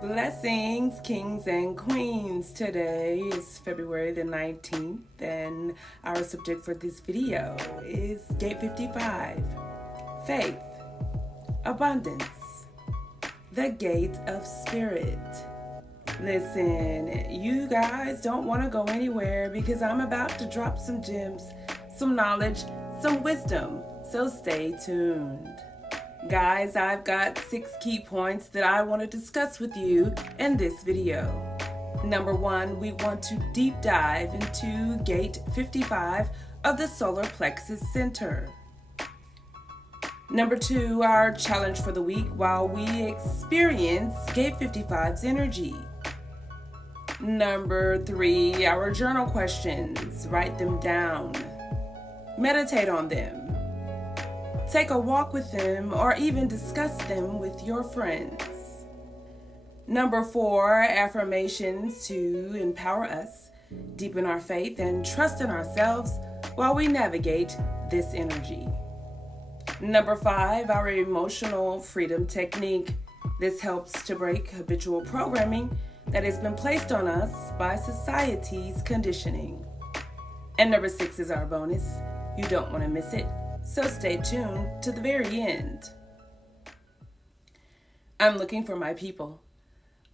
Blessings, kings and queens. Today is February the 19th, and our subject for this video is Gate 55, Faith, Abundance, the Gate of Spirit. Listen, you guys don't want to go anywhere because I'm about to drop some gems, some knowledge, some wisdom, so stay tuned. Guys, I've got 6 key points that I want to discuss with you in this video. Number 1, we want to deep dive into Gate 55 of the Solar Plexus Center. Number 2, our challenge for the week while we experience Gate 55's energy. Number 3, our journal questions. Write them down. Meditate on them. Take a walk with them or even discuss them with your friends. Number 4, affirmations to empower us, deepen our faith, and trust in ourselves while we navigate this energy. Number 5, our emotional freedom technique. This helps to break habitual programming that has been placed on us by society's conditioning. And number 6 is our bonus. You don't want to miss it. So stay tuned to the very end. I'm looking for my people.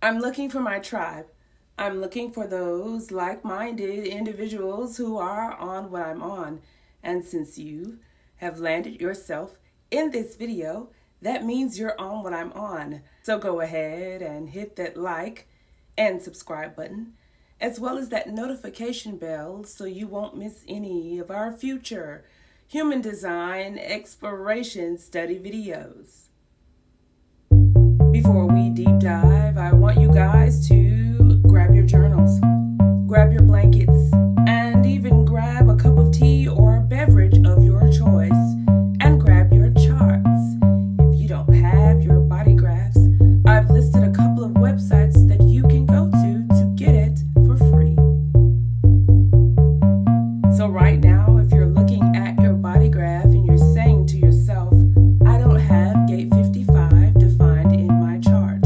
I'm looking for my tribe. I'm looking for those like-minded individuals who are on what I'm on. And since you have landed yourself in this video, that means you're on what I'm on. So go ahead and hit that like and subscribe button, as well as that notification bell so you won't miss any of our future human design exploration study videos. Before we deep dive, I want you guys to grab your journals, grab your blankets, and even grab a cup of tea or beverage of your choice, and grab your charts. If you don't have your body graphs, I've listed a couple of websites that you can go to get it for free. So right now, if you're looking at your body graph and you're saying to yourself, I don't have Gate 55 defined in my chart,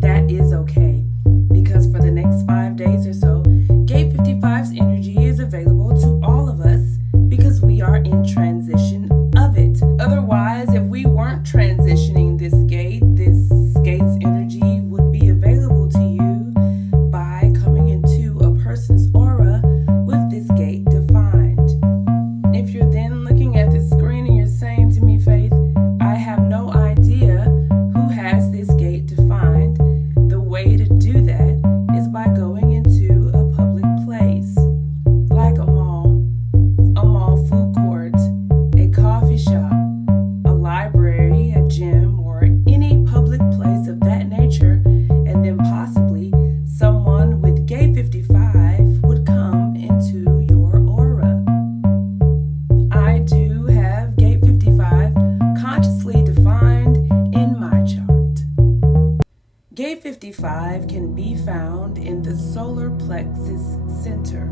that is okay, because for the next 5 days or so, Gate 55's energy is available to all of us because we are in transition of it. Otherwise, if we weren't transitioning this gate's energy would be available to you by coming into a person's aura with this gate defined. If you're then looking at the screen and you're saying to me, Faith, I have no idea who has this gate defined, the way to do that is by going into a public place, like a mall food court, a coffee shop, a library, a gym, or any public place of that nature, and then possibly someone with Gate 55 would come into your aura. I do have Gate 55 consciously defined in my chart. Gate 55 can be found in the Solar Plexus Center.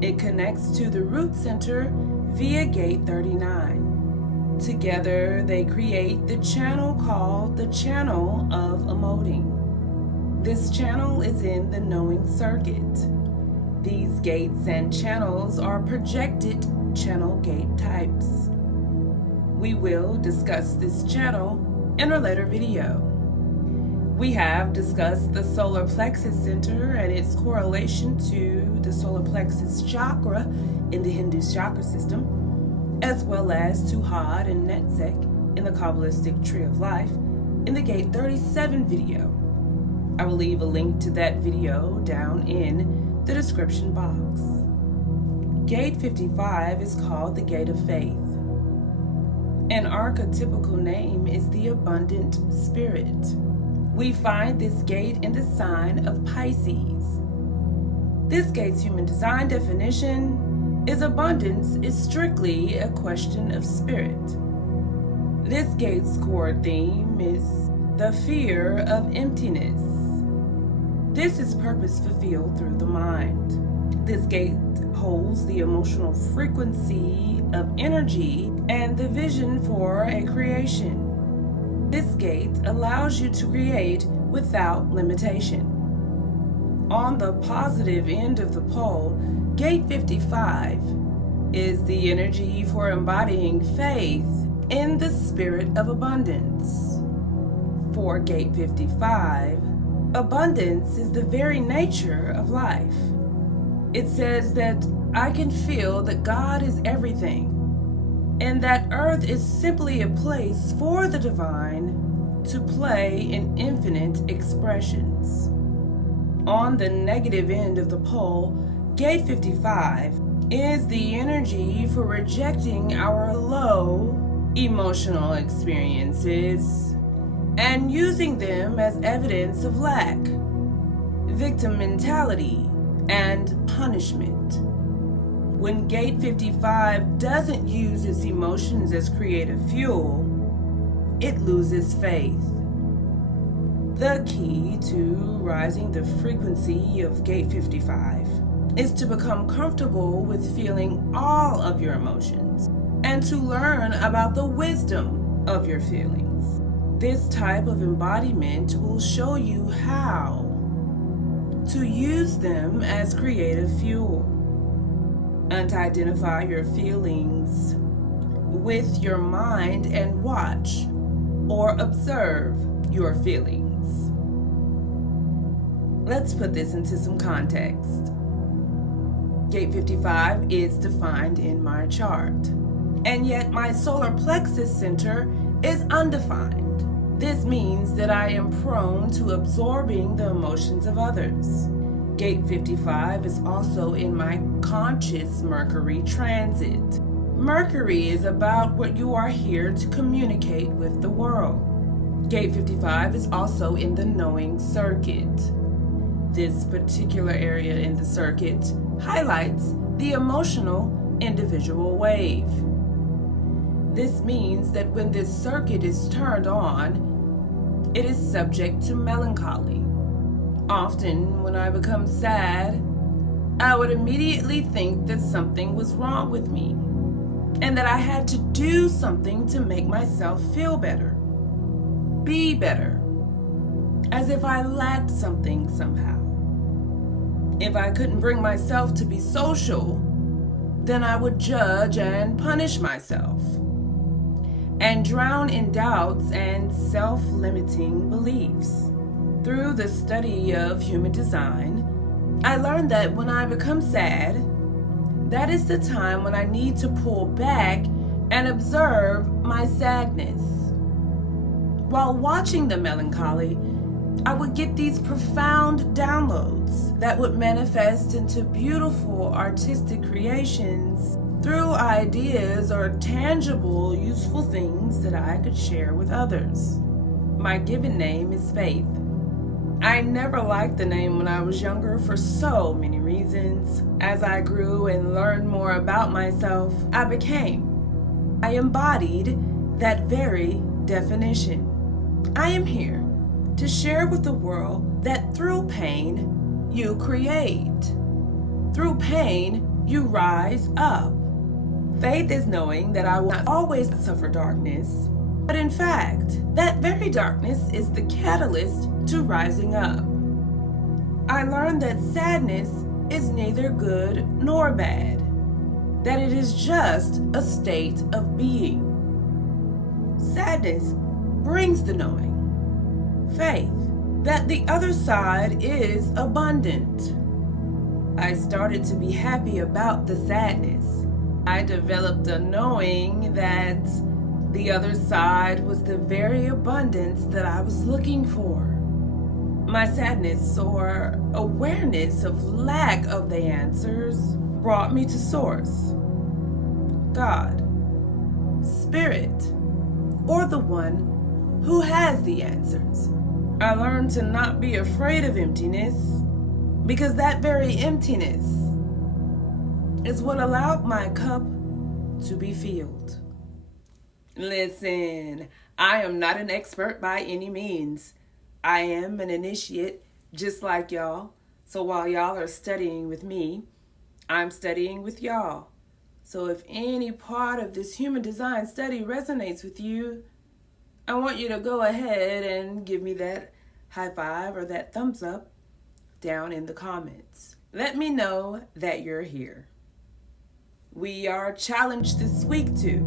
It connects to the root center via Gate 39. Together, they create the channel called the channel of emoting. This channel is in the knowing circuit. These gates and channels are projected channel gate types. We will discuss this channel in a later video. We have discussed the Solar Plexus Center and its correlation to the Solar Plexus Chakra in the Hindu chakra system, as well as to Thoth and Netzek in the Qabalistic Tree of Life in the Gate 37 video. I will leave a link to that video down in the description box. Gate 55 is called the Gate of Faith. An archetypical name is the abundant spirit. We find this gate in the sign of Pisces. This gate's human design definition is abundance is strictly a question of spirit. This gate's core theme is the fear of emptiness. This is purpose fulfilled through the mind. This gate holds the emotional frequency of energy and the vision for a creation. This gate allows you to create without limitation. On the positive end of the pole, gate 55 is the energy for embodying faith in the spirit of abundance. For gate 55, abundance is the very nature of life. It says that I can feel that God is everything, and that earth is simply a place for the divine to play in infinite expressions. On the negative end of the pole, gate 55 is the energy for rejecting our low emotional experiences and using them as evidence of lack, victim mentality, and punishment. When gate 55 doesn't use its emotions as creative fuel, it loses faith. The key to rising the frequency of gate 55 is to become comfortable with feeling all of your emotions and to learn about the wisdom of your feelings. This type of embodiment will show you how to use them as creative fuel and to identify your feelings with your mind and watch or observe your feelings. Let's put this into some context. Gate 55 is defined in my chart, and yet my Solar Plexus Center is undefined. This means that I am prone to absorbing the emotions of others. Gate 55 is also in my conscious Mercury transit. Mercury is about what you are here to communicate with the world. Gate 55 is also in the knowing circuit. This particular area in the circuit highlights the emotional individual wave. This means that when this circuit is turned on, it is subject to melancholy. Often, when I become sad, I would immediately think that something was wrong with me and that I had to do something to make myself feel better, be better, as if I lacked something somehow. If I couldn't bring myself to be social, then I would judge and punish myself and drown in doubts and self-limiting beliefs. Through the study of human design, I learned that when I become sad, that is the time when I need to pull back and observe my sadness. While watching the melancholy, I would get these profound downloads that would manifest into beautiful artistic creations through ideas or tangible, useful things that I could share with others. My given name is Faith. I never liked the name when I was younger for so many reasons. As I grew and learned more about myself, I embodied that very definition. I am here to share with the world that through pain, you create. Through pain, you rise up. Faith is knowing that I will not always suffer darkness, but in fact, that very darkness is the catalyst to rising up. I learned that sadness is neither good nor bad, that it is just a state of being. Sadness brings the knowing, faith, that the other side is abundant. I started to be happy about the sadness. I developed a knowing that the other side was the very abundance that I was looking for. My sadness or awareness of lack of the answers brought me to Source, God, Spirit, or the one who has the answers. I learned to not be afraid of emptiness because that very emptiness is what allowed my cup to be filled. Listen, I am not an expert by any means. I am an initiate just like y'all. So while y'all are studying with me, I'm studying with y'all. So if any part of this human design study resonates with you, I want you to go ahead and give me that high five or that thumbs up down in the comments. Let me know that you're here. We are challenged this week to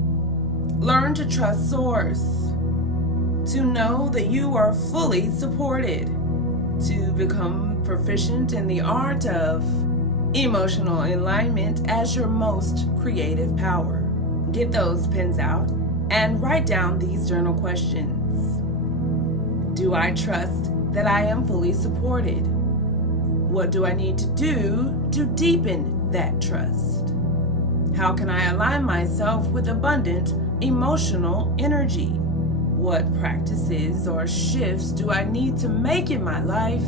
learn to trust Source, to know that you are fully supported, to become proficient in the art of emotional alignment as your most creative power. Get those pens out and write down these journal questions. Do I trust that I am fully supported? What do I need to do to deepen that trust? How can I align myself with abundant emotional energy? What practices or shifts do I need to make in my life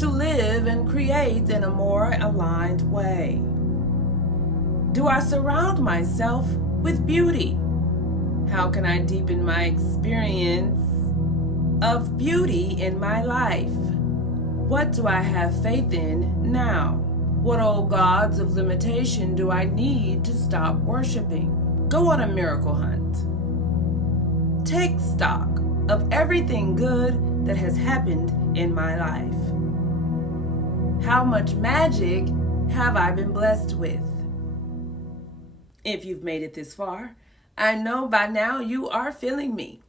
to live and create in a more aligned way? Do I surround myself with beauty? How can I deepen my experience of beauty in my life? What do I have faith in now? What old gods of limitation do I need to stop worshiping? Go on a miracle hunt. Take stock of everything good that has happened in my life. How much magic have I been blessed with? If you've made it this far, I know by now you are feeling me.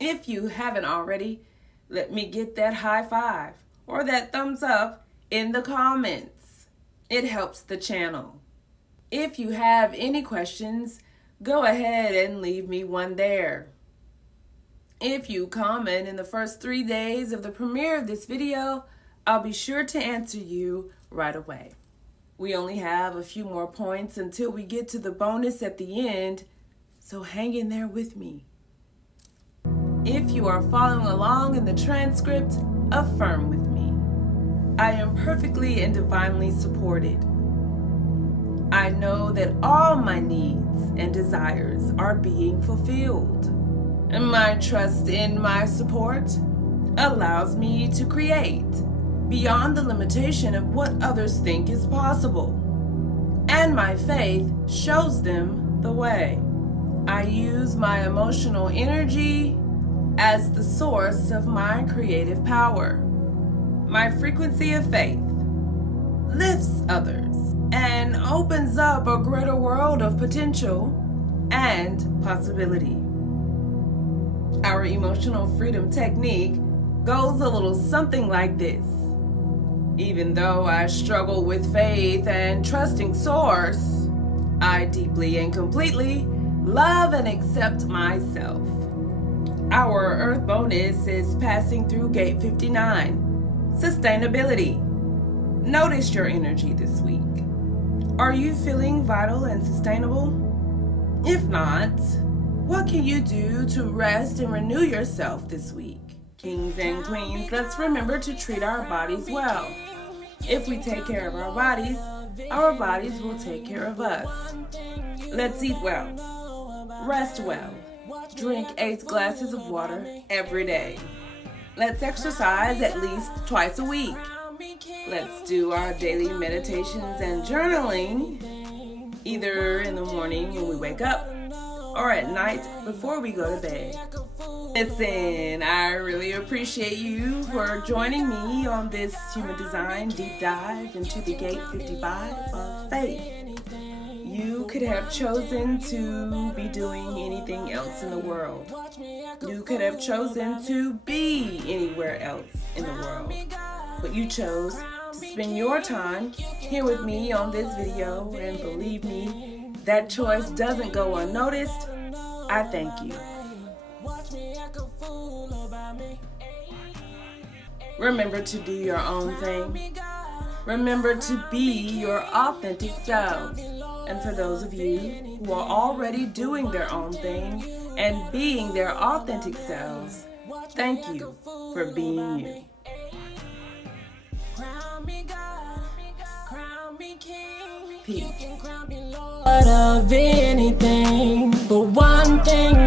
If you haven't already, let me get that high five or that thumbs up in the comments. It helps the channel. If you have any questions, go ahead and leave me one there. If you comment in the first 3 days of the premiere of this video, I'll be sure to answer you right away. We only have a few more points until we get to the bonus at the end, so hang in there with me. If you are following along in the transcript, affirm with me. I am perfectly and divinely supported. I know that all my needs and desires are being fulfilled. And my trust in my support allows me to create beyond the limitation of what others think is possible. And my faith shows them the way. I use my emotional energy as the source of my creative power. My frequency of faith lifts others and opens up a greater world of potential and possibility. Our emotional freedom technique goes a little something like this. Even though I struggle with faith and trusting Source, I deeply and completely love and accept myself. Our Earth bonus is passing through Gate 59. Sustainability. Notice your energy this week. Are you feeling vital and sustainable? If not, what can you do to rest and renew yourself this week? Kings and queens, let's remember to treat our bodies well. If we take care of our bodies will take care of us. Let's eat well, rest well, drink 8 glasses of water every day. Let's exercise at least twice a week. Let's do our daily meditations and journaling, either in the morning when we wake up or at night before we go to bed. Listen, I really appreciate you for joining me on this human design deep dive into the Gate 55 of faith. You could have chosen to be doing anything else in the world. You could have chosen to be anywhere else in the world. But you chose to spend your time here with me on this video, and believe me, that choice doesn't go unnoticed. I thank you. Remember to do your own thing. Remember to be your authentic selves. And for those of you who are already doing their own thing and being their authentic selves, thank you for being you. Peace. Of anything, but one thing